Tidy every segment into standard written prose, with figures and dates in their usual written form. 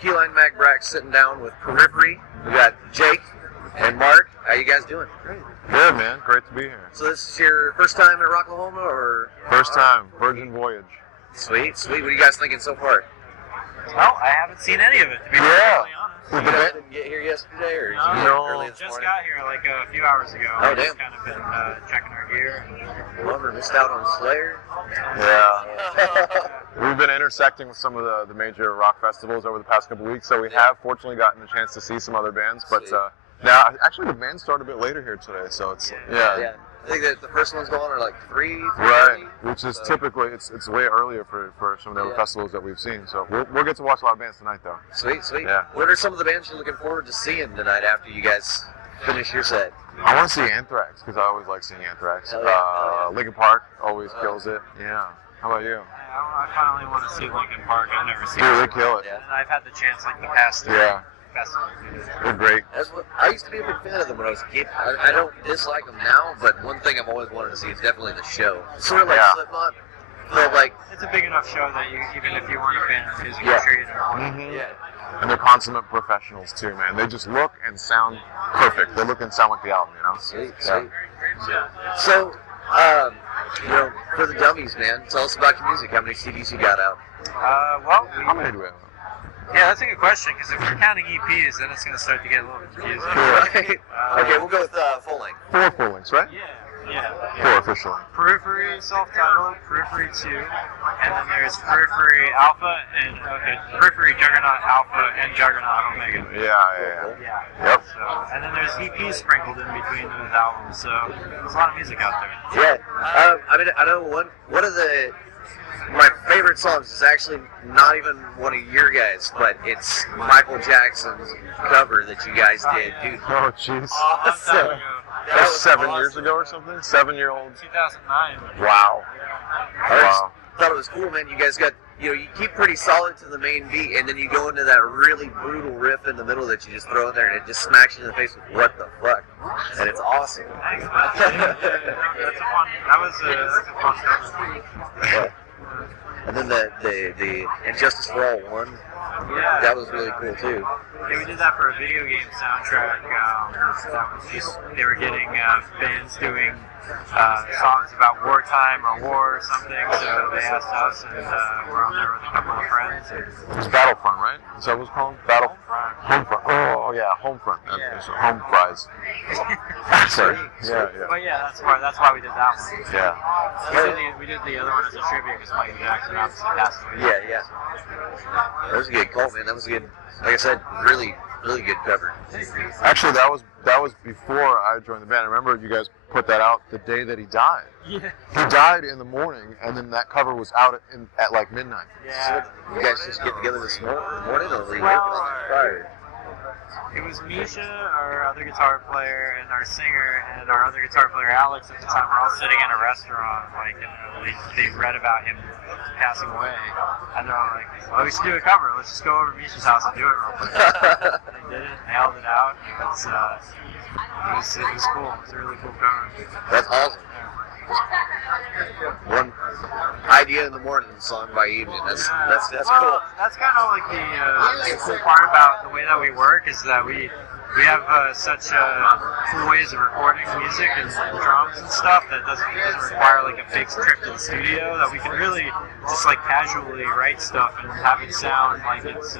Keyline Brax sitting down with Periphery. We got Jake and Mark. How you guys doing? Great. Good, man. Great to be here. So this is your first time at Rocklahoma, or? First time. Virgin voyage. Sweet, sweet. What are you guys thinking so far? Well, I haven't seen any of it, to be perfectly honest. You guys didn't get here yesterday, or No. early this Just morning? got here like a few hours ago. Oh, I've damn. just kind of been checking our gear. Lover missed out on Slayer. Yeah. We've been intersecting with some of the major rock festivals over the past couple of weeks, so we have fortunately gotten a chance to see some other bands. But now, actually, the band started a bit later here today, so it's Yeah. I think that the first one's going at like 3. Right, which is typically it's way earlier for some of the other festivals that we've seen. So we'll get to watch a lot of bands tonight, though. Sweet, sweet. Yeah. What are some of the bands you're looking forward to seeing tonight after you guys finish your set? I want to see Anthrax because I always like seeing Anthrax. Hell yeah. Linkin Park always kills it. Yeah. How about you? I finally want to see Linkin Park. I've never seen Dude, them. they kill it. Yeah. And I've had the chance like the past 3 festivals. They're great. That's what I used to be a big fan of them when I was a kid. I don't dislike them now, but one thing I've always wanted to see is definitely the show. Sort of like Slipknot, but like It's a big enough show that you, even if you weren't a fan of music, Yeah. I'm sure you'd enjoy it. yeah. And they're consummate professionals too, man. They just look and sound perfect. They look and sound like the album, you know? Sweet, Yeah. sweet. So, for the dummies, man, tell us about your music. How many CDs you got out? Well, How many do we have? yeah, that's a good question, because if we're counting EPs, then it's going to start to get a little confusing. Right. Okay, we'll go with full length. 4 full lengths, right? Yeah. 4 officially. Periphery, self-titled, Periphery 2, and then there's Periphery Alpha, and Periphery Juggernaut Alpha, and Juggernaut Omega. Yeah. Yeah. Yep. So, and then there's EPs sprinkled in between those albums, so there's a lot of music out there. Yeah. I know one of my favorite songs is actually not even one of your guys, but it's Michael Jackson's cover that you guys did, dude. Oh, jeez. Awesome. That was 7 years ago or something? 7-year-old? 2009. Wow. I just thought it was cool, man. You guys got, you keep pretty solid to the main beat, and then you go into that really brutal riff in the middle that you just throw in there, and it just smacks you in the face with what the fuck, and it's awesome. Thanks, man. That was a fun cover. Yeah. And then the Injustice for All one, Yeah. that was really cool too. Yeah, we did that for a video game soundtrack. That was just, they were getting bands doing songs about wartime or war or something, so they asked us, and we're on there with a couple of friends. It's Battlefront, right? Is that what it's called? Homefront. Oh, yeah, Homefront. That's home fries. Sorry. Yeah. But yeah, that's why we did that one. Yeah. We did the other one as a tribute because Michael Jackson obviously passed away. Yeah. That was a good call, man. That was a good, like I said, really good cover. Actually, that was before I joined the band. I remember you guys put that out the day that he died. Yeah. He died in the morning, and then that cover was out at like midnight. Yeah. You guys just get together this morning, or were you working Well, on it prior? It was Misha, our other guitar player, and our singer, and our other guitar player, Alex, at the time. We're all sitting in a restaurant, and they read about him passing away. And they're all like, well, we should do a cover. Let's just go over to Misha's house and do it real quick. They did it, nailed it out. It was cool. It was a really cool cover. That's awesome. One idea in the morning, song by evening. That's cool. That's kind of like the cool part about the way that we work is that we have such cool ways of recording music and drums and stuff that doesn't require like a big trip to the studio, that we can really just like casually write stuff and have it sound like it's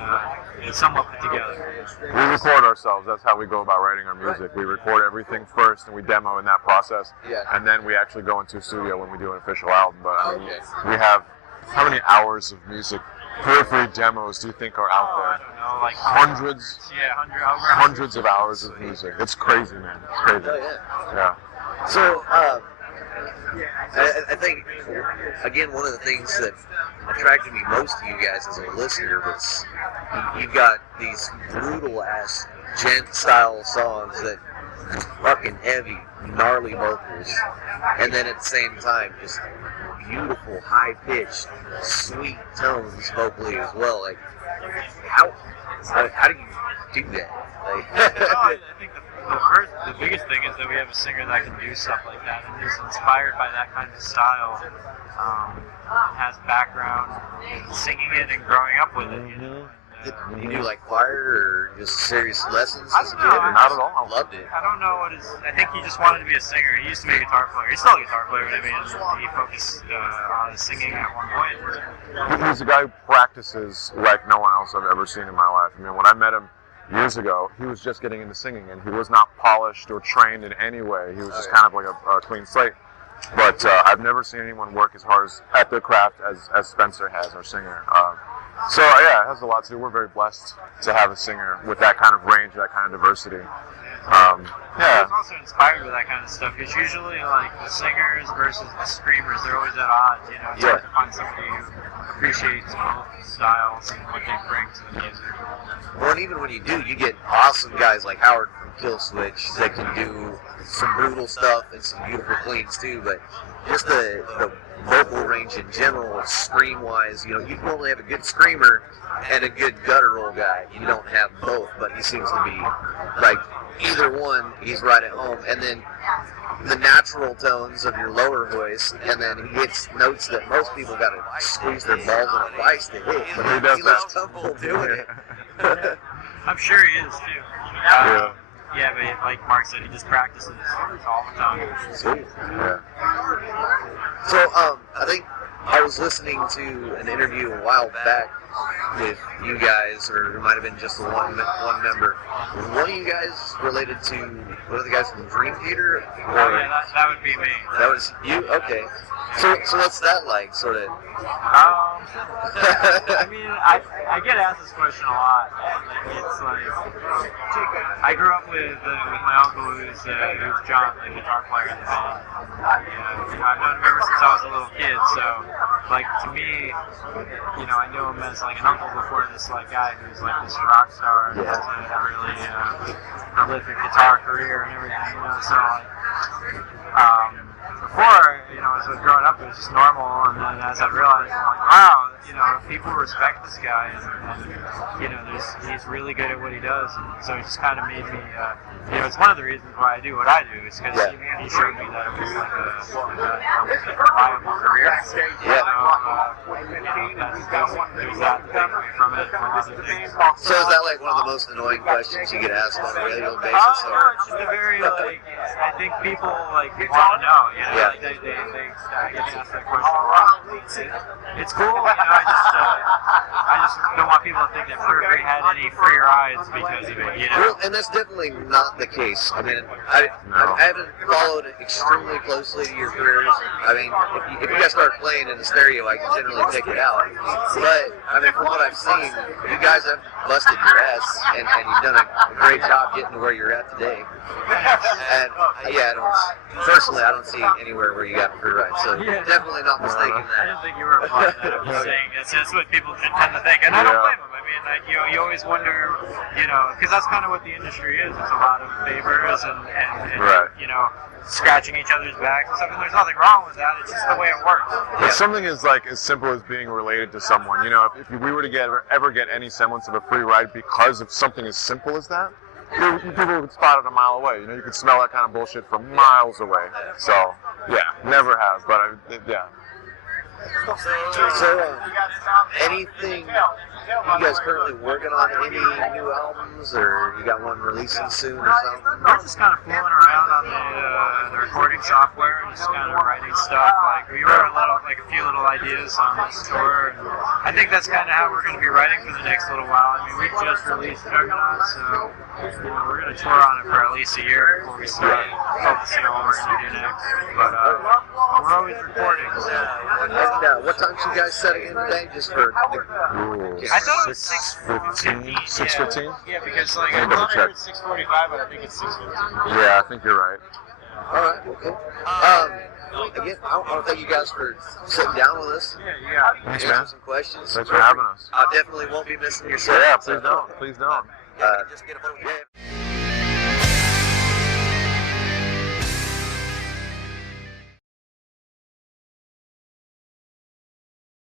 somewhat put together. We record ourselves. That's how we go about writing our music. We record everything first, and we demo in that process. Yeah. And then we actually go into a studio when we do an official album. But I mean, we have how many hours of music, Periphery demos, do you think are out I there? don't know, like Hundreds. Yeah, Hundreds of hours of music. It's crazy, man. It's crazy. Oh, Yeah. So, I think, again, one of the things that attracted me most to you guys as a listener was you've got these brutal-ass gent-style songs that fucking heavy, gnarly vocals, and then at the same time, just beautiful, high-pitched, sweet tones vocally as well. Like, how do you do that? I think the biggest thing is that we have a singer that can do stuff like that and is inspired by that kind of style. Has background in singing it and growing up with it, you know. Did you do like choir or just serious lessons as a kid? know. Not at all. Loved it. I don't know what his. I think he just wanted to be a singer. He used to be a guitar player. He's still a guitar player. I mean, he focused on his singing at one point. He's a guy who practices like no one else I've ever seen in my life. I mean, when I met him years ago, he was just getting into singing, and he was not polished or trained in any way. He was just kind of like a clean slate. But I've never seen anyone work as hard at their craft as Spencer has, our singer. So yeah, it has a lot to do. We're very blessed to have a singer with that kind of range, that kind of diversity. I Yeah. was also inspired with that kind of stuff. It's usually like the singers versus the screamers. They're always at odds, you know. It's hard to find somebody who appreciates both styles and what they bring to the music. Well, and even when you do, you get awesome guys like Howard from Kill Switch that can do some brutal stuff and some beautiful cleans too. But just the vocal range in general, scream-wise, you know, you can only have a good screamer and a good guttural guy. You don't have both, but he seems to be like either one. He's right at home, and then the natural tones of your lower voice, and then he hits notes that most people got to squeeze their balls in a vice to hit. But he does looks that. comfortable doing it. I'm sure he is too. Yeah. Yeah, but like Mark said, he just practices all the time. Sweet. Yeah. So, I think I was listening to an interview a while back with you guys, or it might have been just one member. Was one of you guys related to one of the guys from Dream Theater? Oh yeah, that would be me. That was you? Okay. So what's that like, sort of? I mean, I get asked this question a lot, and it's like, I grew up with my uncle who's John, the guitar player in the band. You know, I've known him ever since I was a little kid, so like to me, you know, I knew him as like an uncle before this like guy who's like this rock star and has a really prolific guitar career and everything, you know, so like, before, you know, as I was growing up, it was just normal, and then as I realized, I'm like, wow, you know, people respect this guy, and you know, he's really good at what he does, and so it just kind of made me, you know, it's one of the reasons why I do what I do, is because he showed me that it was like a viable career. Yeah. So, you know, there's that takeaway from it, and other things. So is that like one of the most annoying questions you get asked on a regular basis? No, Or? it's just a very, like, I think people, like, want to know, you know, Yeah. like, they get asked that question a lot. It's cool, you know, I just don't want people to think that Periphery had any free rides because of it, you know. Well, and that's definitely not the case. I mean, I haven't followed it extremely closely to your careers. I mean, if you guys start playing in the stereo, I can generally pick it out. But, I mean, from what I've seen, you guys have busted your ass, and you've done a great job getting to where you're at today. And, yeah, personally, I don't see anywhere where you got free rides, so definitely not mistaken I that. didn't think you were implying that. I'm just saying that's what people tend to think, and I don't blame them. I mean, like, you always wonder, you know, because that's kind of what the industry is. It's a lot of favors and Right. you know, scratching each other's backs and stuff. And there's nothing wrong with that. It's just the way it works. But something is like as simple as being related to someone. You know, if we were to ever get any semblance of a free ride because of something as simple as that, people would spot it a mile away. You know, you could smell that kind of bullshit from miles away. So, yeah, never have. But yeah. So, anything you guys currently working on? Any new albums, or you got one releasing soon or something? We're just kind of fooling around on the recording software and just kind of writing stuff. Like we wrote a few little ideas on this tour, and I think that's kind of how we're going to be writing for the next little while. I mean, we just released Juggernaut, so you know, we're going to tour on it for at least a year before we start focusing on what we're going to do next. But we're always recording. So. And what time you guys setting in today? Just for I thought it was 6:15. 6:15? Yeah, because like I Let me thought double it was 6:45, but I think it's 6:15. Yeah, I think you're right. all right, cool. Again, I want to thank you guys for sitting down with us. Yeah. Thanks, Answer man. some questions. Thanks for having us. I definitely won't be missing your set. Yeah, please don't. Please don't. Just get a photo.